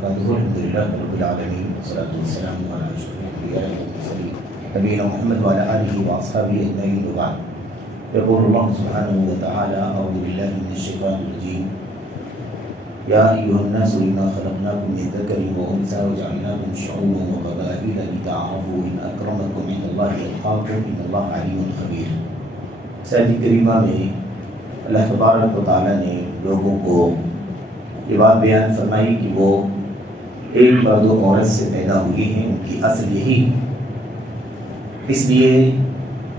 وبركاته. الحمد لله رب العالمين والصلاة والسلام على أشرف الأنبياء والمرسلين نبينا محمد وعلى آله وأصحابه أجمعين وبعد. يقول الله سبحانه وتعالى: أعوذ بالله من الشيطان الرجيم. يا أيها الناس إنا خلقناكم من ذكر وأنثى وجعلناكم شعوبا وقبائل لتعارفوا إن أكرمكم عند الله أتقاكم إن الله عليم خبير. سعدی کریمہ میں اللہ تبارک و تعالیٰ نے لوگوں کو یہ بات بیان فرمائی کہ وہ ایک مرد و عورت سے پیدا ہوئی ہیں، ان کی اصل یہی، اس لیے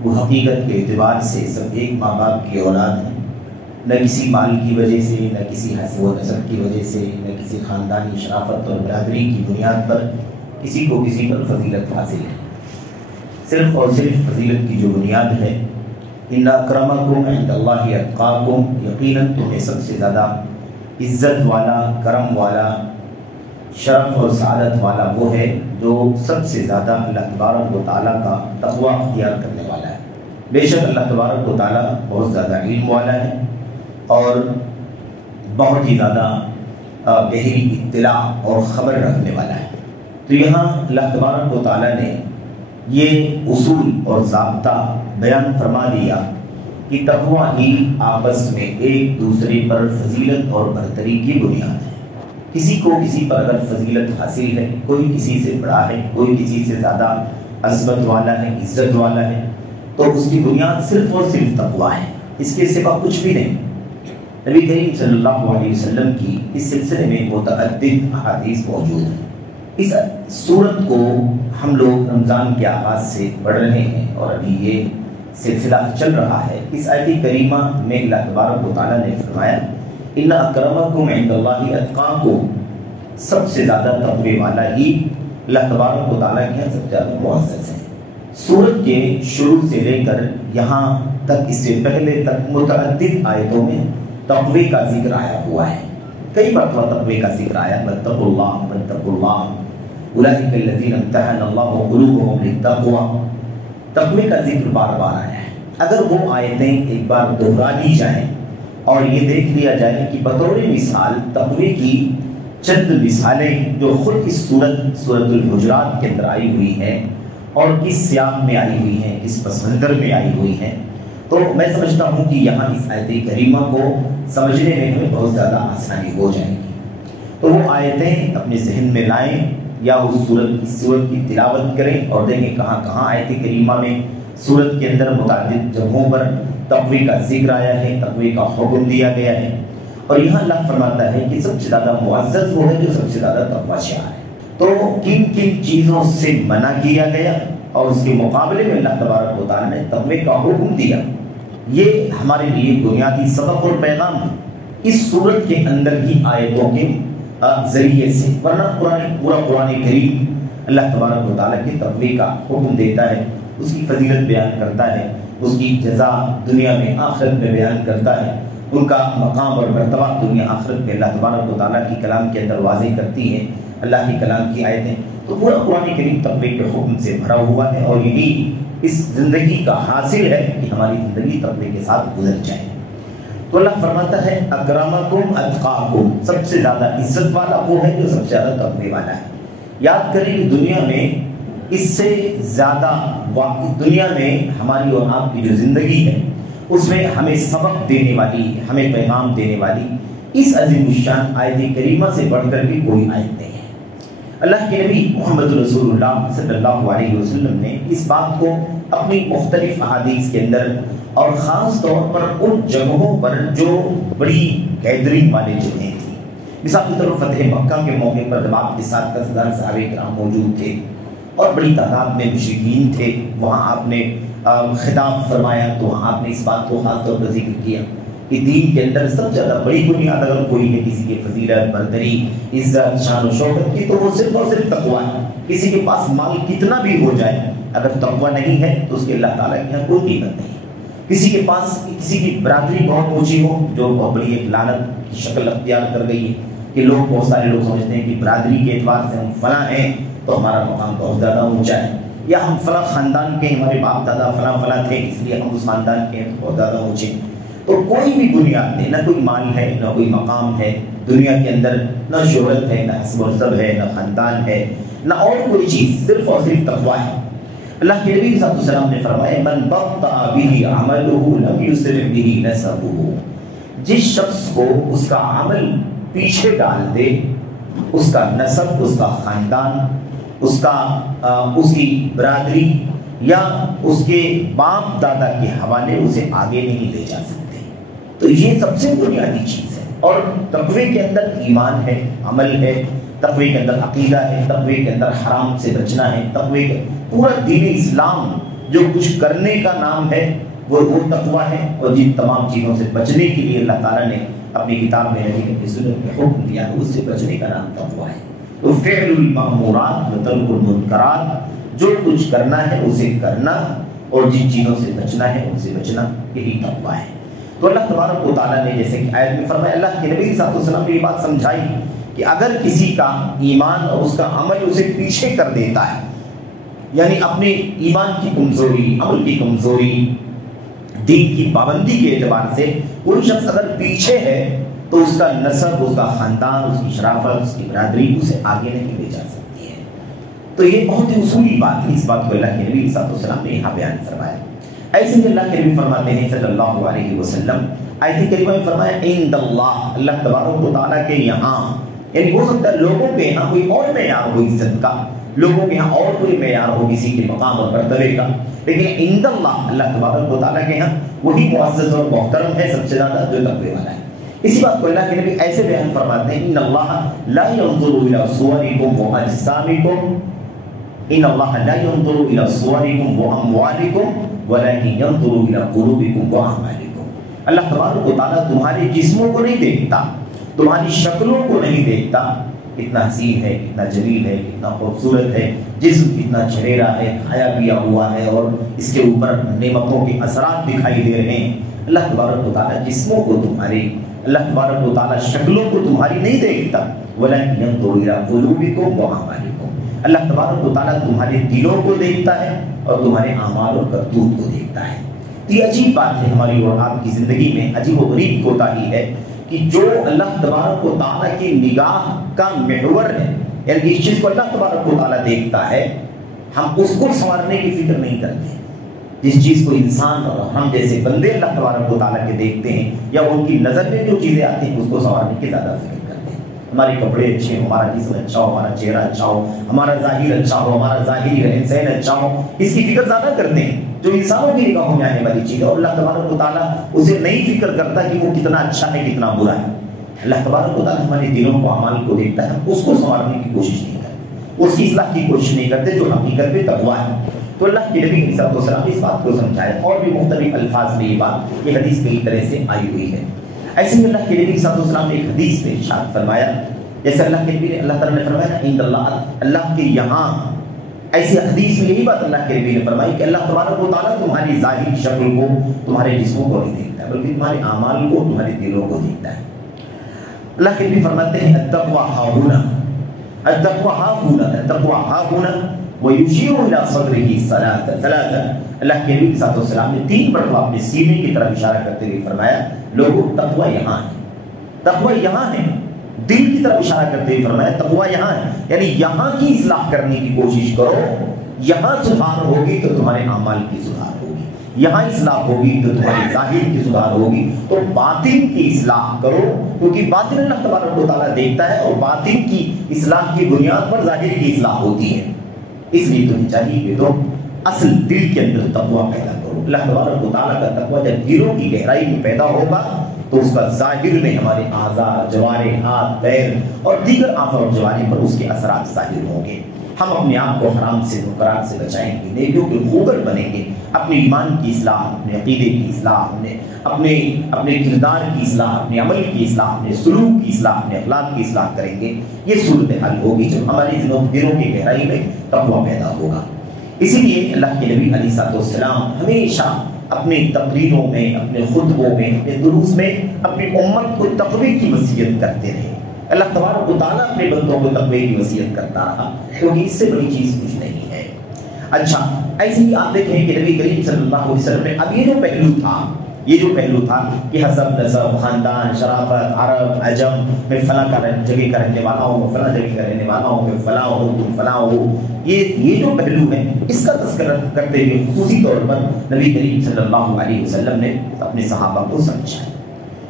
وہ حقیقت کے اعتبار سے سب ایک ماں باپ کی اولاد ہیں، نہ کسی مال کی وجہ سے، نہ کسی حسب و نسب کی وجہ سے، نہ کسی خاندانی شرافت اور برادری کی بنیاد پر کسی کو کسی پر فضیلت حاصل ہے۔ صرف اور صرف فضیلت کی جو بنیاد ہے، ان اکرمکم عند اللہ اتقاکم، یقیناً تمہیں سب سے زیادہ عزت والا، کرم والا، شرف اور سعادت والا وہ ہے جو سب سے زیادہ اللہ تبارک و تعالیٰ کا تقوی اختیار کرنے والا ہے۔ بے شک اللہ تبارک و تعالیٰ بہت زیادہ علم والا ہے اور بہت ہی زیادہ گہری اطلاع اور خبر رکھنے والا ہے۔ تو یہاں اللہ تبارک و تعالیٰ نے یہ اصول اور ضابطہ بیان فرما دیا کہ تقوی ہی آپس میں ایک دوسرے پر فضیلت اور برتری کی بنیاد ہے۔ کسی کو کسی پر اگر فضیلت حاصل ہے، کوئی کسی سے بڑا ہے، کوئی کسی سے زیادہ عظمت والا ہے، عزت والا ہے، تو اس کی بنیاد صرف اور صرف تقوی ہے، اس کے سوا کچھ بھی نہیں۔ نبی کریم صلی اللہ علیہ وسلم کی اس سلسلے میں متعدد احادیث موجود ہیں۔ اس سورت کو ہم لوگ رمضان کے آغاز سے پڑھ رہے ہیں اور ابھی یہ سلسلہ چل رہا ہے۔ اس آیت کریمہ میں اللہ تبارک و تعالیٰ نے فرمایا: ان اکرمکم عند اللہ اتقاکم، سب سے زیادہ تقوی والا ہی اللہ تبارک و تعالیٰ کے یہاں سب سے زیادہ معزز ہے۔ سورت کے شروع سے لے کر یہاں تک، اس سے پہلے تک متعدد آیتوں میں تقوی کا ذکر آیا ہوا ہے۔ کئی مرتبہ تقوی کا ذکر آیا: واتقوا اللہ واتقوا اللہ اولئک الذین امتحن اللہ قلوبهم للتقوی۔ تقوی کا ذکر بار بار آیا ہے۔ اگر وہ آیتیں ایک بار دہرا لی جائیں اور یہ دیکھ لیا جائے کہ بطور مثال تقوی کی چند مثالیں جو خود اس سورت الحجرات کے اندر آئی ہوئی ہیں اور کس سیاق میں آئی ہوئی ہیں، کس پس منظر میں آئی ہوئی ہیں، تو میں سمجھتا ہوں کہ یہاں اس آیت کریمہ کو سمجھنے میں ہمیں بہت زیادہ آسانی ہو جائے گی۔ تو وہ آیتیں اپنے ذہن میں لائیں یا اس سورت کی تلاوت کریں اور دیکھیں کہاں کہاں آیت کریمہ میں سورت کے اندر متعدد جگہوں پر تقوی کا ذکر آیا ہے، تقوی کا حکم دیا گیا ہے۔ اور یہاں اللہ فرماتا ہے کہ سب سے زیادہ معزز وہ ہے جو سب سے زیادہ تقوی شعار ہے۔ تو کن کن چیزوں سے منع کیا گیا اور اس کے مقابلے میں اللہ تبارک و تعالیٰ نے تقوی کا حکم دیا، یہ ہمارے لیے بنیادی سبق اور پیغام ہے اس سورت کے اندر کی آیتوں کے ذریعے سے۔ ورنہ پورا قرآن کریم اللہ تبارک و تعالیٰ کی تقوی کا حکم دیتا ہے، اس کی فضیلت بیان کرتا ہے، اس کی جزا دنیا میں آخرت میں بیان کرتا ہے، ان کا مقام اور مرتبہ دنیا آخرت میں اللہ تبارک و تعالیٰ کی کلام کے اندر واضح کرتی ہے اللہ کی کلام کی آیتیں۔ تو پورا قرآن کریم تقوی کے حکم سے بھرا ہوا ہے اور یہی اس زندگی کا حاصل ہے کہ ہماری زندگی تقوی کے ساتھ گزر جائے۔ تو اللہ فرماتا ہے: اکرمکم اتقاکم، سب سے زیادہ عزت والا وہ ہے جو سب سے زیادہ تقوی والا ہے۔ یاد کریں کہ دنیا میں اس سے زیادہ دنیا میں ہماری اور آپ کی جو زندگی ہے اس میں ہمیں سبق دینے والی، ہمیں پیغام دینے والی اس عظیم الشان آیت کریمہ سے بڑھ کر کے کوئی آیت نہیں ہے۔ اللہ کے نبی محمد رسول اللہ صلی اللہ علیہ وسلم نے اس بات کو اپنی مختلف احادیث کے اندر اور خاص طور پر ان جگہوں پر جو بڑی گیدرنگ والی جگہیں تھیں، مثال کے طور پر فتح مکہ کے موقع پر جب آپ کے ساتھ 10,000 صحابہ کرام موجود تھے اور بڑی تعداد میں مشرکین تھے، وہاں آپ نے خطاب فرمایا تو وہاں آپ نے اس بات کو خاص طور پر ذکر کیا کہ دین کے اندر سب سے زیادہ بڑی بنیاد اگر کوئی ہے کسی کی فضیلت، برتری، عزت، شان و شوکت کی، تو وہ صرف اور صرف تقوی ہے۔ کسی کے پاس مال کتنا بھی ہو جائے، اگر تقوی نہیں ہے تو اس کے اللہ تعالیٰ کے یہاں کوئی قیمت نہیں۔ کسی کے پاس کسی کی برادری بہت اونچی ہو، جو بہت بڑی ایک لعنت کی شکل اختیار کر گئی ہے کہ بہت سارے لوگ سمجھتے ہیں کہ برادری کے اعتبار سے ہم فلاں ہیں تو ہمارا مقام بہت زیادہ اونچا ہے، یا ہم فلاں خاندان کے، ہمارے باپ دادا فلاں تھے اس لیے ہم اس خاندان کے ہیں تو بہت زیادہ اونچے۔ تو کوئی بھی بنیاد نہیں، نہ کوئی مال ہے، نہ کوئی مقام ہے، دنیا کے اندر نہ شہرت ہے، نہ حسب و نسب ہے، نہ خاندان ہے، نہ اور کوئی چیز، صرف اور صرف تقویٰ ہے۔ اللہ کے نبی صلی اللہ علیہ وسلم نے فرمایا من بطأ به عمله لم يسرع به نسبه، جس شخص کو اس کا عمل پیچھے ڈال دے، اس کا نسب، اس کا خاندان، اس کی برادری یا اس کے باپ دادا کے حوالے اسے آگے نہیں لے جا سکتے۔ تو یہ سب سے بنیادی چیز ہے۔ اور تقوی کے اندر ایمان ہے، عمل ہے، تقوی کے اندر عقیدہ ہے، تقوی کے اندر حرام سے بچنا ہے، تقوی کے پورا دین اسلام جو کچھ کرنے کا نام ہے وہ تقوی ہے۔ اور جن تمام چیزوں سے بچنے کے لیے اللہ تعالیٰ نے اپنی کتاب میں اپنی سنت میں حکم دیا ہے، اس سے بچنے کا نام تقوی ہے۔ تو فعل المأمورات و ترک المنکرات، جو کچھ کرنا ہے اسے کرنا اور جن چیزوں سے بچنا ہے ان سے بچنا، یہی تقوی ہے۔ تو اللہ تبارک و تعالیٰ نے جیسے کہ آیت میں فرمایا، اللہ کے نبی صلی اللہ علیہ وسلم نے یہ بات سمجھائی کہ اگر کسی کا ایمان اور اس کا عمل اسے پیچھے کر دیتا ہے، یعنی اپنے ایمان کی کمزوری، عمل کی کمزوری، دین کی پابندی کے اعتبار سے کوئی شخص اگر پیچھے ہے تو اس کا نسب، اس کا خاندان، اس کی شرافت، اس کی برادری اسے آگے نہیں لے جا سکتی ہے۔ تو یہ بہت ہی اصولی بات ہے، اس بات کو اللہ کے نبی صلی اللہ علیہ وسلم نے یہاں بیان فرمایا۔ ایسے ہی اللہ کے نبی فرماتے ہیں صلی اللہ علیہ وسلم، آیت کریمہ میں فرمایا عند اللہ، اللہ تبارک و تعالیٰ کے یہاں، یعنی ہو سکتا ہے لوگوں کے یہاں کوئی اور معیار ہو عزت کا، لوگوں کے یہاں اور کوئی معیار ہو کسی کے مقام اور مرتبے کا، لیکن عند اللہ، اللہ تبارک و تعالیٰ کے یہاں وہی معزز اور محترم ہے سب سے زیادہ جو تقوی والا ہے۔ اسی بات کو اللہ کے نبی ایسے بیان فرماتے ہیں، ان اللہ لا ينظر الى صورکم واجسامکم، ان اللہ لا ينظر الى صورکم واموالکم ولكن ينظر الى قلوبکم واعمالکم، اللہ تبارک و تعالیٰ تمہارے جسموں کو نہیں دیکھتا، تمہاری شکلوں کو نہیں دیکھتا، کتنا حسین ہے، کتنا جمیل ہے، کتنا خوبصورت ہے، جسم کتنا چہرہ ہے، کھایا پیا ہوا ہے اور اس کے اوپر نعمتوں کے اثرات دکھائی دے رہے ہیں۔ اللہ تبارک و تعالیٰ جسموں کو تمہاری، اللہ تبارک و تعالیٰ شکلوں کو تمہاری نہیں دیکھتا، وَلَكِنْ يَنْظُرُ إِلَىٰ قُلُوبِكُمْ وَأَعْمَالِكُم، اللہ تبارک و تعالیٰ تمہارے دلوں کو دیکھتا ہے اور تمہارے اعمال اور کرتوت کو دیکھتا ہے۔ تو یہ عجیب بات ہے، ہماری اور آپ کی زندگی میں عجیب و غریب کوتاہی ہے کہ جو اللہ تبارک و تعالیٰ کی نگاہ کا محور ہے، یعنی اس چیز کو اللہ تبارک و تعالیٰ دیکھتا ہے، ہم اس کو سنوارنے کی فکر نہیں کرتے۔ جس چیز کو انسان اور ہم جیسے بندے اللہ تبارک و تعالیٰ کے دیکھتے ہیں یا ان کی نظر میں جو چیزیں آتی ہیں اس کو سنوارنے کی زیادہ فکر کرتے ہیں۔ ہمارے کپڑے اچھے ہوں، ہمارا جسم اچھا ہو، ہمارا چہرہ اچھا ہو، ہمارا ظاہر اچھا ہو، ہمارا ظاہری رہن سہن اچھا ہو، اس کی فکر زیادہ کرتے ہیں جو انسانوں کی نگاہوں میں آنے والی چیز ہے، اور اللہ تبارک و تعالیٰ اسے نہیں فکر کرتا کہ وہ کتنا اچھا ہے کتنا برا ہے۔ اللہ تبارک و تعالیٰ ہمارے دلوں کو، اعمال کو دیکھتا ہے، اس کو سنوارنے کی کوشش نہیں کرتے، اس کی اصلاح کی کوشش نہیں کرتے، جو حقیقت میں تقویٰ ہے۔ تو اللہ کے نبی صلی اللہ علیہ وسلم نے اس بات کو سمجھایا، اور بھی مختلف الفاظ میں یہ بات، یہ حدیث کئی طرح سے آئی ہوئی ہے۔ ایسے ہی اللہ کے نبی صلی اللہ علیہ وسلم نے ایک حدیث میں ارشاد فرمایا، جیسے اللہ کے نبی نے، اللہ تعالیٰ نے فرمایا عند اللہ، اللہ کے یہاں، ایسی حدیث میں یہی بات اللہ کے نبی نے فرمائی کہ اللہ تبارک و تعالیٰ تمہاری ظاہری شکل کو، تمہارے جسموں کو نہیں دیکھتا ہے، بلکہ تمہارے اعمال کو، تمہارے دلوں کو دیکھتا ہے۔ اللہ کے نبی فرماتے ہیں التقویٰ ہاہنا، التقویٰ ہاہنا، التقویٰ ہاہنا وَيُشِيرُ إِلَىٰ صَدْرِهِ ثَلَاثًا، اللہ کے نبی صلی اللہ علیہ وسلم نے 3 مرتبہ اپنے سینے کی طرف اشارہ کرتے ہوئے فرمایا، لوگوں تقویٰ یہاں ہے، تقویٰ یہاں ہے، دل کی طرف اشارہ کرتے ہوئے فرمایا تقویٰ یہاں ہے، یعنی یہاں کی اصلاح کرنے کی کوشش کرو، یہاں سدھار ہوگی تو تمہارے اعمال کی سدھار ہوگی، یہاں اصلاح ہوگی تو تمہاری ظاہر کی سدھار ہوگی، تو باطن کی اصلاح کرو، کیونکہ باطن اللہ تبارک و تعالیٰ دیکھتا ہے، اور باطن کی اصلاح کی بنیاد پر ظاہر کی اصلاح ہوتی ہے۔ اس لیے تمہیں چاہیے کہ تم اصل دل کے اندر تقویٰ پیدا کرو۔ اللہ تبارک و تعالیٰ کا تقویٰ جب دلوں کی گہرائی میں پیدا ہوگا تو اس کا ظاہر میں ہمارے اعضاء، جوارح، ہاتھ، پیر اور دیگر اعضاء اور جوارح پر اس کے اثرات ظاہر ہوں گے۔ ہم اپنے آپ کو حرام سے، منکرات سے بچائیں گے، نیکیوں کے خوگر بنیں گے، اپنے ایمان کی اصلاح، اپنے عقیدے کی اصلاح، اپنے کردار کی اصلاح، اپنے عمل کی اصلاح، اپنے سلوک کی اصلاح، اپنے اخلاق کی اصلاح کریں گے۔ یہ صورتحال ہوگی جب ہماری دلوں کی گہرائی میں تقویٰ پیدا ہوگا۔ اسی لیے اللہ کے نبی علیہ السلام ہمیشہ اپنی تقریروں میں، اپنے خطبوں میں، اپنے دروس میں اپنی امت کو تقوی کی وصیت کرتے رہے۔ اللہ تبارک و تعالیٰ اپنے بندوں کو تقوی کی وصیت کرتا رہا، کیونکہ اس سے بڑی چیز کچھ نہیں ہے۔ اچھا، ایسے ہی آپ دیکھیں کہ نبی کریم صلی اللہ علیہ وسلم نے اب یہ جو پہلو تھا یہ جو پہلو تھا کہ حسب نسب خاندان شرافت عرب عجم میں فلاں جگہ کا رہنے والا ہوں، میں فلاں جگہ کا رہنے والا ہوں، میں فلاں ہوں، تم فلاں ہو، یہ جو پہلو ہے اس کا تذکرہ کرتے ہوئے خصوصی طور پر نبی کریم صلی اللہ علیہ وسلم نے اپنے صحابہ کو سمجھایا۔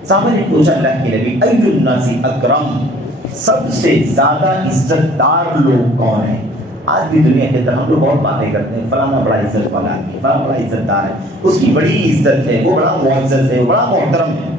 صحابہ نے پوچھا اللہ کے نبی ای الناس اکرم، سب سے زیادہ عزت دار لوگ کون ہیں؟ آج بھی دنیا کے اندر ہم لوگ بہت باتیں کرتے ہیں، فلانا بڑا عزت والا آدمی ہے، فلانا بڑا عزت دار ہے، اس کی بڑی عزت ہے، وہ بڑا معزز ہے، وہ بڑا محترم ہے۔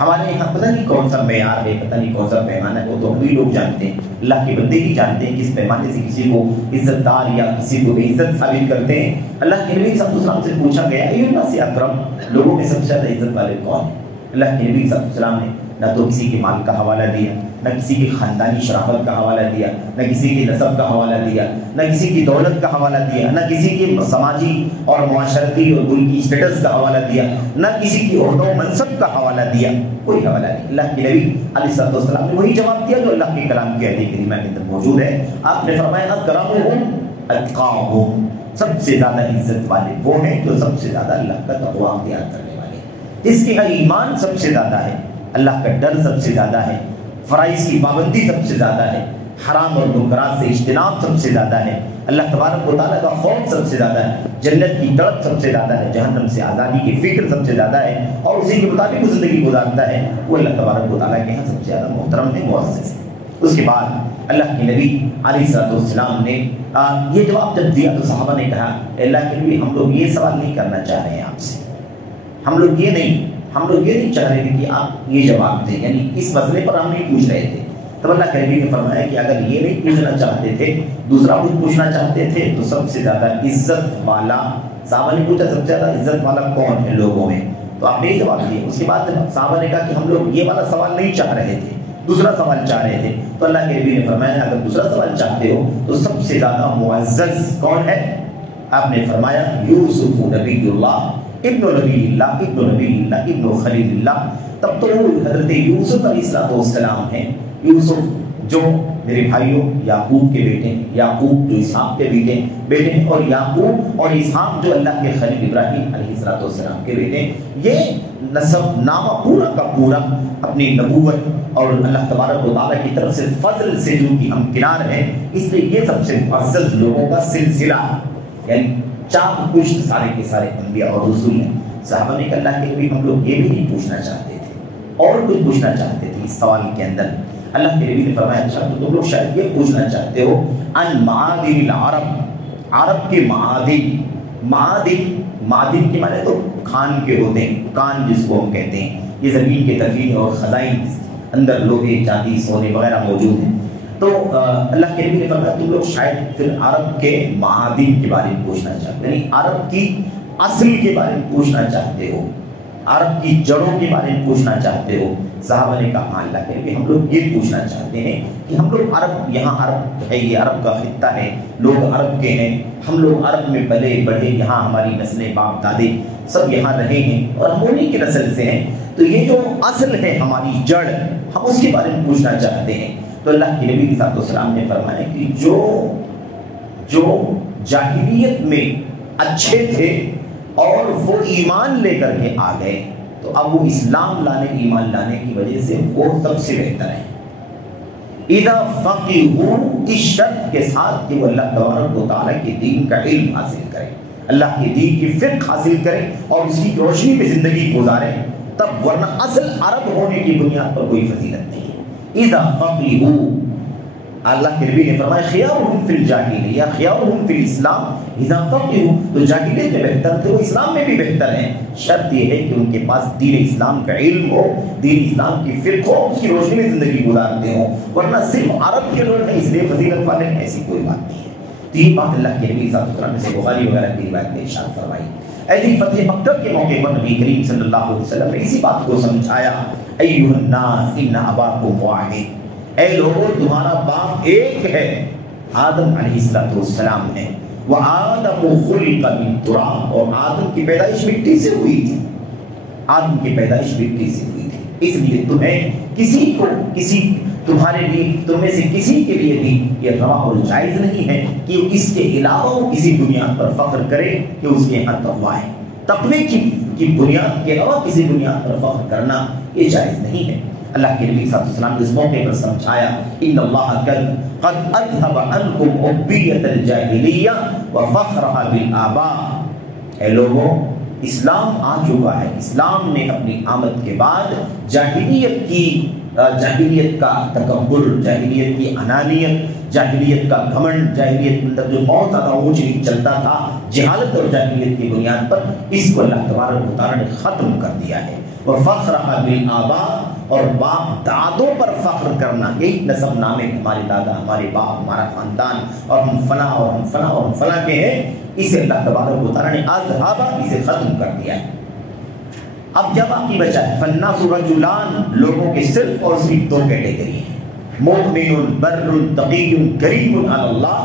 ہمارے یہاں پتہ نہیں کون سا معیار ہے، پتہ نہیں کون سا پیمانہ ہے، وہ تو ہم بھی لوگ جانتے ہیں، اللہ کے بندے ہی جانتے ہیں کس پیمانے سے کسی کو عزت دار یا کسی کو بے عزت ثابت کرتے ہیں۔ اللہ کے نبی صلی اللہ علیہ وسلم سے پوچھا گیا ای الناس اکرم، لوگوں میں سب سے زیادہ عزت والے کون ہیں؟ اللہ کے نبی صلی اللہ علیہ وسلم نے نہ تو کسی کے مال کا حوالہ دیا، نہ کسی کی خاندانی شرافت کا حوالہ دیا، نہ کسی کی نسب کا حوالہ دیا، نہ کسی کی دولت کا حوالہ دیا، نہ کسی کی سماجی اور معاشرتی اور ملکی اسٹیٹس کا حوالہ دیا، نہ کسی کی عہدہ و منصب کا حوالہ دیا، کوئی حوالہ نہیں۔ اللہ کے نبی علیہ السلام نے وہی جواب دیا جو اللہ کے کلام کی آیت کریمہ کے اندر موجود ہے۔ آپ نے فرمایا اکرمہم اتقاہم، سب سے زیادہ عزت والے وہ ہیں جو سب سے زیادہ اللہ کا تقوی اختیار کرنے والے ہیں، اس کے ایمان سب سے زیادہ ہے، اللہ کا ڈر سب سے زیادہ ہے، فرائض کی پابندی سب سے زیادہ ہے، حرام اور منکرات سے اجتناب سب سے زیادہ ہے، اللہ تبارک و تعالیٰ کا خوف سب سے زیادہ ہے، جنت کی تڑپ سب سے زیادہ ہے، جہنم سے آزادی کی فکر سب سے زیادہ ہے، اور اسی کے مطابق وہ زندگی گزارتا ہے، وہ اللہ تبارک و تعالیٰ کے یہاں سب سے زیادہ محترم ہے، معزز ہے۔ اس کے بعد اللہ کے نبی علیہ السلام نے یہ جواب جب دیا تو صحابہ نے کہا اللہ کے نبی ہم لوگ یہ سوال نہیں کرنا چاہ رہے ہیں آپ سے، ہم لوگ یہ نہیں چاہ رہے تھے کہ آپ یہ جواب دیں، یعنی اس مسئلے پر ہم نہیں پوچھ رہے تھے۔ تب اللہ کے نبی نے فرمایا کہ اگر یہ نہیں پوچھنا چاہتے تھے، دوسرا کچھ پوچھنا چاہتے تھے تو سب سے زیادہ عزت والا، صحابہ نے پوچھا سب سے زیادہ عزت والا کون ہے لوگوں میں، تو آپ نے یہ جواب دیا۔ اس کے بعد صحابہ نے کہا کہ ہم لوگ یہ والا سوال نہیں چاہ رہے تھے، دوسرا سوال چاہ رہے تھے، تو اللہ کے نبی نے فرمایا اگر دوسرا سوال چاہتے ہو تو سب سے زیادہ معزز کون ہے؟ آپ نے فرمایا یوسف نبی اللہ ابن نبی اللہ ابن نبی اللہ ابن خلیل اللہ۔ تب تو وہ حضرت یوسف علیہ السلام ہیں، یوسف جو میرے بھائیوں یعقوب کے بیٹے ہیں، یعقوب جو اسحاق کے بیٹے ہیں، اور یعقوب اور اسحاق جو اللہ کے خلیل ابراہیم علیہ السلام کے بیٹے ہیں، یہ نسب نامہ پورا کا پورا اپنی نبوت اور اللہ تبارک و تعالیٰ کی طرف سے فضل سے جو کہ ہمکنار ہے، اس لیے یہ سب سے معزز لوگوں کا سلسلہ، یعنی چاند پشت سارے کے سارے انبیاء اور رسول ہیں۔ صحابہ نے کہا اللہ کے نبی ہم لوگ یہ بھی نہیں پوچھنا چاہتے تھے، اور کچھ پوچھنا چاہتے تھے اس سوال کے اندر۔ اللہ کے نبی نے فرمایا اچھا تو تم لوگ شاید یہ پوچھنا چاہتے ہو ان معادن العرب، عرب کے معادن کے معنی تو کھان کے ہوتے ہیں، کان جس کو ہم کہتے ہیں، یہ زمین کے دفین اور خزائن اندر لوہے چاندی سونے وغیرہ موجود ہیں۔ تو اللہ کے نبی نے فرمایا تم لوگ شاید پھر عرب کے معادن کے بارے میں پوچھنا چاہتے ہو، یعنی عرب کی اصل کے بارے میں پوچھنا چاہتے ہو، عرب کی جڑوں کے بارے میں پوچھنا چاہتے ہو۔ صحابہ نے کہا اللہ کے نبی ہم لوگ یہ پوچھنا چاہتے ہیں کہ ہم لوگ عرب، یہاں عرب ہے، یہ عرب کا خطہ ہے، لوگ عرب کے ہیں، ہم لوگ عرب میں پلے بڑھے، یہاں ہماری نسلیں باپ دادے سب یہاں رہے ہیں اور ہم انہیں کی نسل سے ہیں، تو یہ جو اصل ہے ہماری جڑ، ہم اس کے بارے میں پوچھنا چاہتے ہیں۔ تو اللہ کے نبی صلی اللہ علیہ وسلم نے فرمایا کہ جو جاہلیت میں اچھے تھے اور وہ ایمان لے کر کے آ گئے، تو اب وہ اسلام لانے ایمان لانے کی وجہ سے وہ سب سے بہتر ہیں۔ اذا فقہوا، اس شرط کے ساتھ کہ وہ اللہ تبارک و تعالیٰ کے دین کا علم حاصل کریں، اللہ کے دین کی فقہ حاصل کریں اور اس کی روشنی میں زندگی گزاریں، تب، ورنہ اصل عرب ہونے کی بنیاد پر کوئی فضیلت نہیں ہے۔ اذا فقہوا، اللہ کے نبی نے فرمایا خیارہم فی الجاہلیہ خیارہم فی الاسلام اذا فقہوا، تو جاہلیت میں بہتر تھے وہ اسلام میں بھی بہتر ہیں، شرط یہ ہے کہ ان کے پاس دین اسلام کا علم ہو، دین اسلام کی فقہ ہو، اس کی روشنی میں زندگی گزارتے ہوں، ورنہ صرف عرب کے لوگ ہیں اس لیے فضیلت والے ہیں، ایسی کوئی بات نہیں ہے۔ تین بات اللہ کے نبی صلی اللہ علیہ وسلم سے بخاری وغیرہ کی روایت میں ارشاد فرمائی۔ ایسی فتح مکہ کے موقع پر نبی کریم صلی اللہ علیہ وسلم نے اسی بات کو سمجھایا، ایھا الناس ان اباکم واحد، اے لوگوں تمہارا باپ ایک ہے، آدم علیہ السلام ہے، وآدم خلق من تراب، اور آدم کی پیدائش مٹی سے ہوئی تھی، آدم کی پیدائش مٹی سے ہوئی تھی، اس لیے تمہیں تمہارے لیے تم میں سے کسی کے لیے بھی یہ روا اور جائز نہیں ہے کہ اس کے علاوہ وہ کسی بنیاد پر فخر کرے کہ اس کے یہاں تقویٰ ہے۔ تقوی کی کی بنیاد کے علاوہ کسی بنیاد پر فخر کرنا یہ جائز نہیں ہے۔ اللہ کے نبی صلی اللہ علیہ وسلم نے اس موقع پر سمجھایا ان اللہ قد اذهب عنکم عبیۃ الجاہلیہ وفخرها بالآباء۔ اے لوگوں، اسلام آ چکا ہے، اسلام نے اپنی آمد کے بعد جاہلیت کا تکبر، جاہلیت کی انانیت، جاہلیت کا گھمنڈ، جاہلیت کے اندر جو بہت زیادہ اونچ نیچ چلتا تھا جہالت اور جاہلیت کی بنیاد پر، اس کو اللہ تبارک و تعالیٰ نے ختم کر دیا ہے۔ وفخرها بالآباء، اور باپ دادوں پر فخر کرنا، ایک نسب نامے ہمارے دادا، ہمارے باپ، ہمارا خاندان، اور ہم فلاں اور ہم فلاں اور ہم فلاں کے ہیں، اسے اللہ تبارک و تعالیٰ نے اذھبا، اسے ختم کر دیا ہے۔ اب جب باقی بچا ہے فالناس رجلان، لوگوں کے صرف اور صرف دو کیٹیگری ہیں، مؤمن بر تقی کریم علی اللہ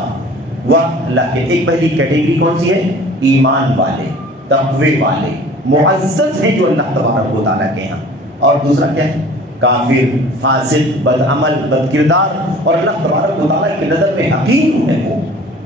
و اللہ کے۔ ایک پہلی کیٹیگری کون سی ہے؟ ایمان والے، تقوی والے، معزز ہیں جو اللہ تبارک و تعالیٰ کے ہیں۔ اور دوسرا کیا ہے؟ کافر، فاسق، بد عمل، بد کردار، اور اللہ تبارک و تعالیٰ کی نظر میں حقیر ہے وہ۔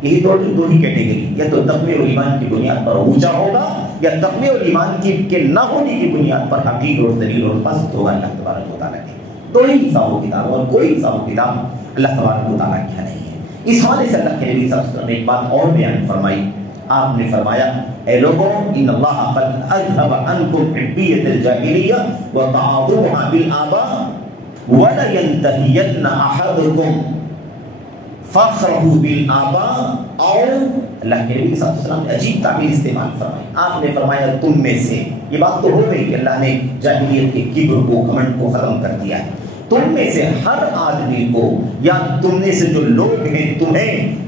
یہی دو ہی کیٹیگری، یا تو تقوی اور ایمان کی بنیاد پر اونچا ہوگا، یا تقوی اور ایمان کے نہ ہونے کی بنیاد پر حقیر اور ذلیل اور پست ہوگا اللہ تبارک و تعالیٰ کے۔ دو ہی حساب و کتاب، اور کوئی حساب و کتاب اللہ تبارک و تعالیٰ کی نہیں ہے۔ اس حوالے سے اللہ کے نبی صلی اللہ علیہ وسلم نے ایک بات اور بیان فرمائی، آپ نے فرمایا اے لوگوں ان اللہ قد اذهب عنکم عبیۃ الجاہلیہ وتعاظمها بالآباء ولا ينتهين احدکم فخره بالآباء، اور اللہ کے نبی صلی اللہ علیہ وسلم نے عجیب تعبیر استعمال فرمائی۔ آپ نے فرمایا تم میں سے، یہ بات تو ہو گئی کہ اللہ نے جاہلیت کے کبر کو، گھمنڈ کو ختم کر دیا ہے، تم میں سے ہر آدمی کو، یا تم میں سے جو لوگ ہیں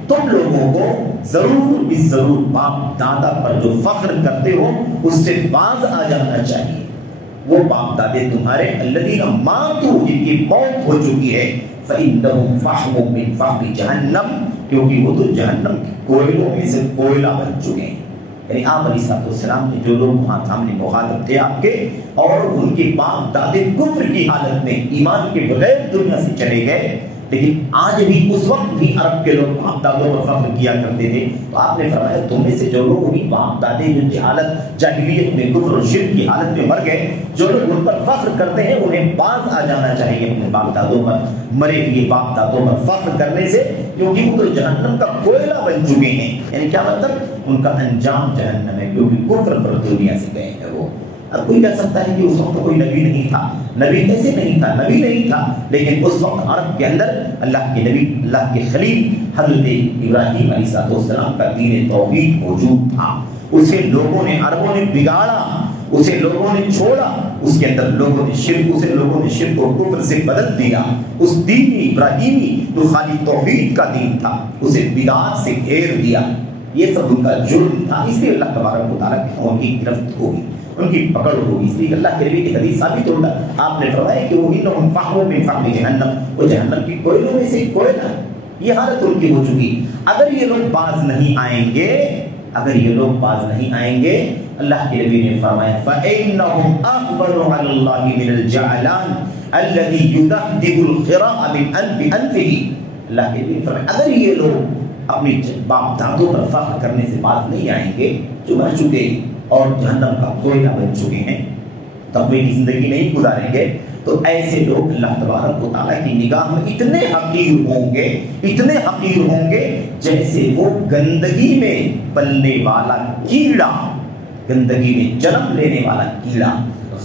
تم لوگوں کو ضرور ضرور باپ دادا پر جو فخر کرتے ہو اس سے باز آ جانا چاہیے۔ وہ باپ دادے تمہارے الذین ماتوا، جن کی موت ہو چکی ہے، فإنهم فحم من فحم جہنم، کیونکہ وہ تو جہنم کے کوئلوں میں سے کوئلہ بن چکے ہیں۔ یعنی آپ علیہ السلام کے جو لوگ وہاں سامنے مخاطب تھے آپ کے، اور ان کے باپ دادے کفر کی حالت میں ایمان کے بغیر دنیا سے چلے گئے، لیکن آج بھی اس وقت بھی عرب کے لوگ باپ دادوں پر فخر کیا کرتے تھے، تو آپ نے فرمایا تم میں سے جو لوگ انہیں باپ دادے جو جہالت، جاہلیت میں، کفر اور شرک کی حالت میں مر گئے، جو لوگ ان پر فخر کرتے ہیں انہیں باز آ جانا چاہیے اپنے باپ دادوں پر، مرے ہوئے باپ دادوں پر فخر کرنے سے، کیونکہ وہ تو جہنم کا کوئلہ بن چکے ہیں۔ یعنی کیا مطلب؟ ان کا انجام جہنم ہے، کیونکہ کفر پر دنیا سے گئے ہیں وہ۔ اب کوئی کہہ سکتا ہے کہ اس وقت کوئی نبی نہیں تھا، نبی کیسے نہیں تھا؟ نبی نہیں تھا، لیکن اس وقت عرب کے اندر اللہ کے نبی، اللہ کے خلیل حضرت ابراہیم علیہ السلام کا دین توحید موجود تھا، اسے لوگوں نے، عربوں نے بگاڑا، اسے لوگوں نے چھوڑا، اس کے اندر لوگوں نے شرک و کفر سے بدل دیا، اس دین ابراہیمی جو خالی توحید کا دین تھا اسے بدعات سے گھیر دیا۔ یہ سب ان کا جرم تھا، اس لیے اللہ تبارک و تعالیٰ کی ان کی گرفت ہوگی، ان کی پکڑ ہوگی۔ اس لیے اللہ کے نبی کی حدیث ثابت ہوتا، آپ نے فرمایا کہ وہ انہم فحم من فحم جہنم، وہ جہنم کی کوئلوں میں سے کوئلہ، یہ حالت ان کی ہو چکی۔ اگر یہ لوگ باز نہیں آئیں گے، اللہ کے نبی نے فرمایا فَإِنَّهُمْ أَقْبَلُ عَلَى اللَّهِ مِنَ الْجَعْلَانِ الَّذِي يُدَحْدِبُ الْخِرَاءَ مِنْ أَنْفِهِ۔ اللہ کے نبی نے فرمایا اگر یہ لوگ اپنی باپ دادوں پر فخر کرنے سے باز نہیں آئیں گے، جو مر چکے اور جہنم کا کوئلہ بن چکے ہیں، تقوی کی زندگی نہیں گزاریں گے، تو ایسے لوگ اللہ تبارک و تعالیٰ کی نگاہ میں اتنے حقیر ہوں گے جیسے وہ گندگی میں پلنے والا کیڑا، گندگی میں جنم لینے والا کیڑا،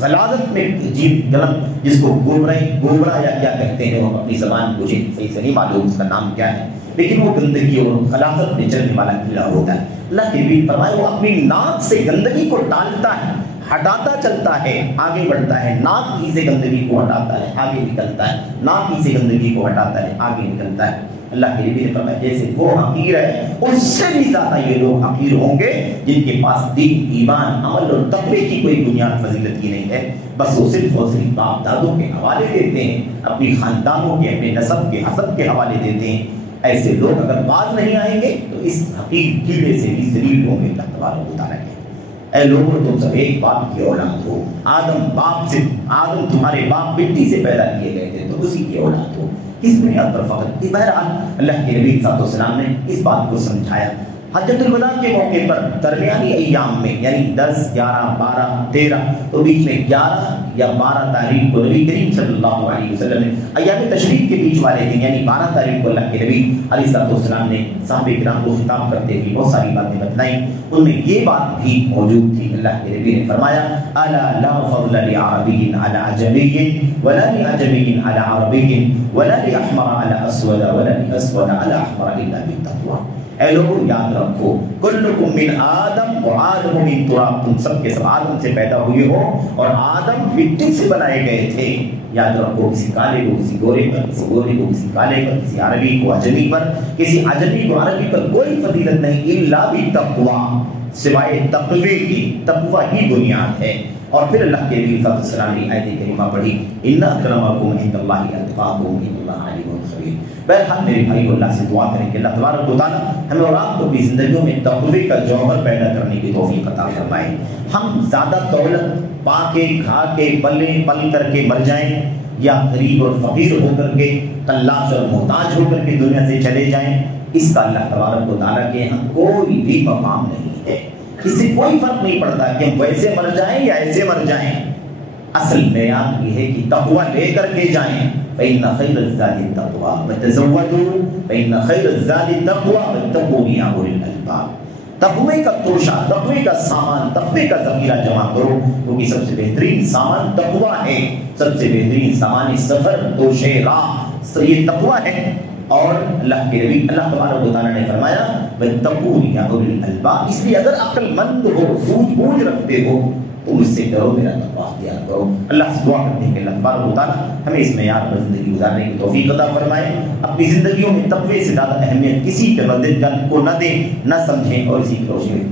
غلاظت میں جنم، جس کو گوبرا یا کیا کہتے ہیں، وہ اپنی زبان مجھے صحیح سے نہیں معلوم اس کا نام کیا ہے، لیکن وہ گندگی اور غلاظت میں چلنے والا کیڑا ہوتا ہے۔ اللہ کے نبی فرمائے وہ اپنی ناک سے گندگی کو ڈالتا ہے، ہٹاتا چلتا ہے، آگے بڑھتا ہے، ناک ہی سے گندگی کو ہٹاتا ہے، آگے نکلتا ہے، ناک ہی سے گندگی کو ہٹاتا ہے، آگے نکلتا ہے۔ اللہ کے نبی نے فرمایا جیسے وہ حقیر ہے اس سے بھی زیادہ یہ لوگ حقیر ہوں گے جن کے پاس دین، ایمان، عمل اور تقوی کی کوئی بنیاد فضیلت کی نہیں ہے، بس وہ صرف اور صرف باپ دادوں کے حوالے دیتے ہیں، اپنی خاندانوں کے، اپنے نسب کے، حسب کے حوالے دیتے ہیں۔ ایسے لوگ اگر باز نہیں آئیں گے تو اس حقیر کیڑے سے بھی ذلیل ہوں گے اللہ تبارک و تعالیٰ کے۔ اے لوگوں تم سب ایک باپ کی اولاد ہو، آدم تمہارے باپ مٹی سے پیدا کیے گئے تھے تو اسی کی اولاد ہو، اس بنیاد پر فخر کی۔ بہرحال اللہ کے نبی صلی اللہ علیہ وسلم نے اس بات کو سمجھایا، حجۃ الوداع کے موقع پر درمیانی ایام میں یعنی 10, 11, 12, 13 تو بیچ میں 11 یا 12 تاریخ کو نبی کریم صلی اللہ علیہ وسلم نے ایام تشریق کے بیچ والے دن یعنی 12 تاریخ کو اللہ کے نبی علیہ السلام نے صحابہ کرام کو خطاب کرتے ہوئے بہت ساری باتیں بتلائیں. ان میں یہ بات بھی موجود تھی. اللہ کے نبی نے فرمایا الا لا فضل لعربی علی عجمی ولا لعجمی علی عربی ولا لاحمر علی اسود ولا لاسود علی احمر الا بالتقوی. اے لوگوں یاد رکھو کلکم من آدم و آدم من تراب، تم سب کے سب آدم سے پیدا ہوئے ہو اور آدم مٹی سے بنائے گئے تھے. یاد رکھو کسی کالے کو کسی گورے پر، کسی گورے کو کسی کالے پر، کسی عربی کو عجمی پر، کسی عجمی کو عربی پر کوئی فضیلت نہیں الا بالتقوی، سوائے تقوی کی. تقوی ہی بنیاد ہے. اور پھر اللہ کے نبی صلی اللہ علیہ وسلم نے آیت کریمہ پڑھی ان اکرمکم عند اللہ اتقاکم ان اللہ علیم خبیر. بہرحال میرے بھائی اللہ سے دعا کریں کہ اللہ تبارک و تعالیٰ ہمیں اور آپ کو اپنی زندگیوں میں تقوی کا جوہر پیدا کرنے کی توفیق عطا فرمائے. ہم زیادہ دولت پا کے کھا کے پل کر کے مر جائیں یا غریب اور فقیر ہو کر کے قلاش اور محتاج ہو کر کے دنیا سے چلے جائیں، اس کا اللہ تبارک و تعالیٰ کے ہاں کوئی بھی مقام نہیں ہے. اس سے کوئی فرق نہیں پڑتا کہ ہم ویسے مر جائیں یا ایسے مر جائیں. اصل معیار یہ ہے کہ تقوی لے کر کے جائیں. فإن خير الزاد التقوى وتزودوا فإن خير الزاد التقوى واتقون يا أولي الألباب. تقوی کا توشہ، تقوی کا سامان، تقوی کا ذخیرہ جمع کرو کیونکہ سب سے بہترین سامان تقوی ہے. سب سے بہترین سامان سفر توشے راہ یہ تقوی ہے. اور اللہ کے نبی اللہ تبارک و تعالیٰ نے فرمایا واتقون یا اولی الالباب. اس لیے اگر عقل مند ہو، سوجھ بوجھ رکھتے ہو تو مجھ سے ڈرو، میرا تقویٰ اختیار کرو. اللہ سے دعا کرتے ہیں کہ اللہ تبارک و تعالیٰ ہمیں اس معیار پر زندگی گزارنے کی توفیق عطا فرمائے. اپنی زندگیوں میں تقوی سے زیادہ اہمیت کسی کے مدد کو نہ دیں، نہ سمجھیں اور اسی کی روشنی میں